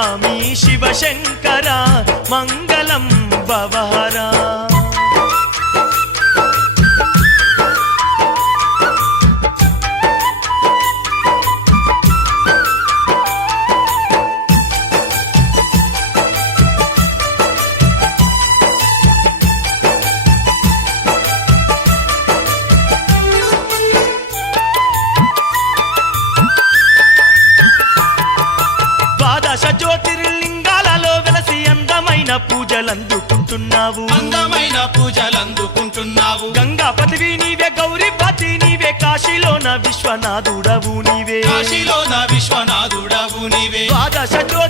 స్వామి శివశంకర మంగళం భవహరా జ్యోతిర్లింగాలలో వెలసి అందమైన పూజలందుకుంటున్నావు గంగా పదవి నీవే గౌరీపతి నీవే కాశీలోన విశ్వనాథుడవు నీవే ద్వాదశ జ్యోతి